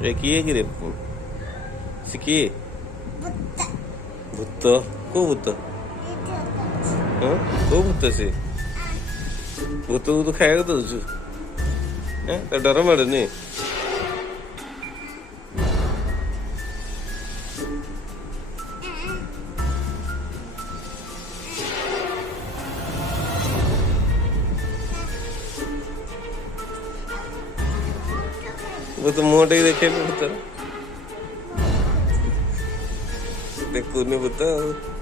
ଏ କିଏ କିରେ ସେ କିଏ ଭୂତ କୋଉ ଭୂତ ହଁ କୋଉ ଭୂତ ସେ ଭୂତକୁ ତୁ ଖାଇବାକୁ ଦଉଛୁ ତା ଡର ମାଡୁନି ଭୂତ ମୁହଁ ଟିକେ ଦେଖେଇଲୁ ଭୂତ ଦେଖୁନି ଭୂତ ଆଉ